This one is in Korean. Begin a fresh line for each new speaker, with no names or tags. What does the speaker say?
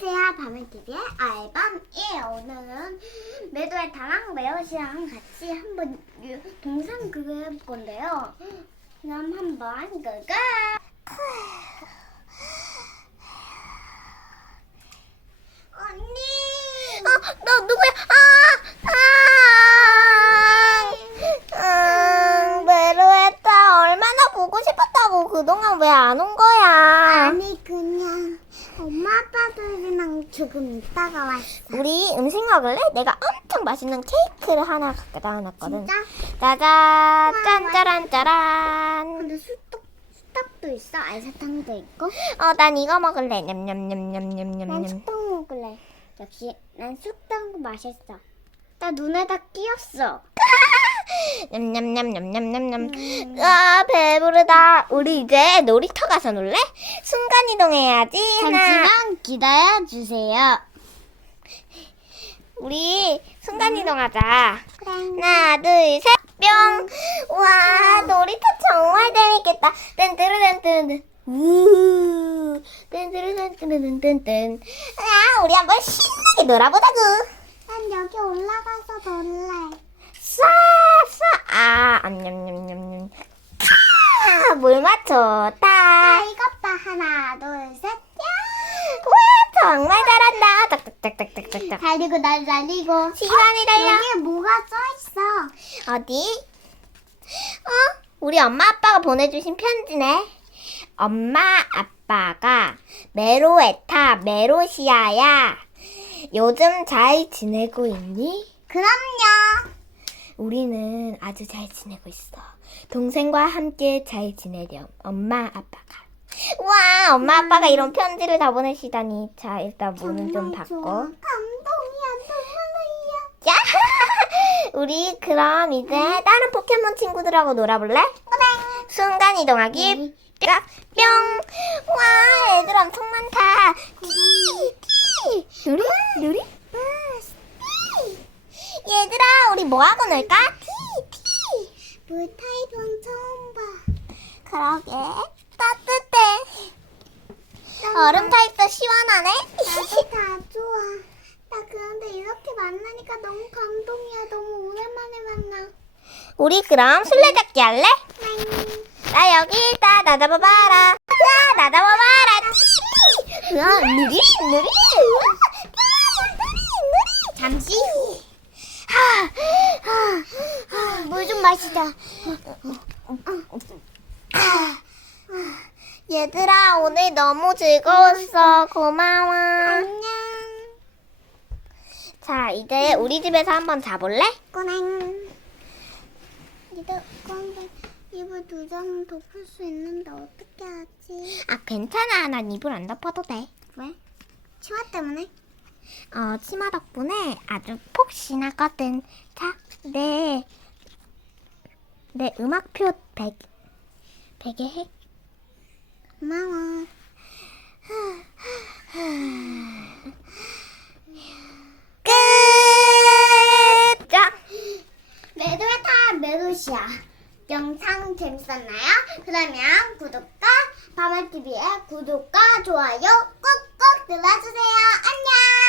안녕하세요. 밤을TV의 알밤이에요. 오늘은 매도에타랑 매옷이랑 같이 한번 유- 동상 그려볼 건데요. 그럼 한번 그거. 언니.
어, 너 누구야? 아, 아, 음, 메로에타 얼마나 보고 싶었다고 그동안 왜 안 온 거야?
아니 그냥 엄마 아빠들이랑 조금 있다가 왔어.
우리 음식 먹을래? 내가 엄청 맛있는 케이크를 하나 갖다 놨거든.
진짜?
짜잔, 짠짜란 짜란.
근데 수떡 수떡도 있어. 알사탕도 있고.
어, 난 이거 먹을래.
난
냠냠냠냠냠냠냠.
쑥떡 먹을래. 역시 난 쑥떡 맛있어. 나 눈에다 끼었어.
냠냠냠냠냠냠냠. 아, 배부르다. 우리 이제 놀이터 가서 놀래? 순간 이동해야지. 하나,
잠시만 기다려 주세요.
우리 순간 이동하자.
그래.
하나, 둘, 셋, 뿅. 와, 놀이터 정말 재밌겠다. 뜬뜨르뜬뜨르. 우. 뜬뜨르뜬뜨르뜬뜬. 아, 우리 한번 신나게 놀아보자구.
난 여기 올라가서 놀래.
싸, 싸. 아, 암냠냠냠냠. 아, 물 맞췄다.
아, 이것 봐. 하나, 둘, 셋.
와, 정말 잘한다. 딱딱딱딱딱딱.
달리고 날 달리고.
시간이 달려.
여기에 뭐가 써 있어?
어디? 어? 우리 엄마 아빠가 보내주신 편지네. 엄마 아빠가 메로에타 메로시아야. 요즘 잘 지내고 있니?
그럼요.
우리는 아주 잘 지내고 있어. 동생과 함께 잘 지내렴. 엄마 아빠가. 와, 엄마 아빠가 이런 편지를 다 보내시다니. 자, 일단 문은 좀
좋아.
닫고.
감동이야. 정말이야.
야! 우리 그럼 이제 다른 포켓몬 친구들하고 놀아볼래? 순간 이동하기 쫙 뿅! 와 애들 엄청 많다 티! 티! 누리? 누리? 얘들아 우리 뭐하고 놀까? 티! 티!
물타입은 처음 봐.
그러게 따뜻해 얼음 타입도 시원하네
나도 다 좋아. 나 그런데 이렇게 만나니까 너무 감동이야. 너무 오랜만에 만나.
우리 그럼 술래잡기 할래?
땡.
나 여기 있다. 나 잡아봐라. 으아, 나 잡아봐라. 티! 으아, 느리, 느리. 으아, 느리, 느리.
잠시
물좀 마시자. 얘들아, 오늘 너무 즐거웠어. 고마워.
안녕.
자, 이제 우리 집에서 한번 자볼래?
근데 입을 두장 덮을 수 있는데 어떻게 하지?
아, 괜찮아. 난 이불 안 덮어도 돼.
왜? 치마 때문에?
어, 치마 덕분에 아주 폭신하거든. 자, 내, 내 음악표 백, 베개 해.
고마워. 매도시야. 영상 재밌었나요? 그러면 구독과 밤알TV의 구독과 좋아요 꾹꾹 눌러주세요. 안녕!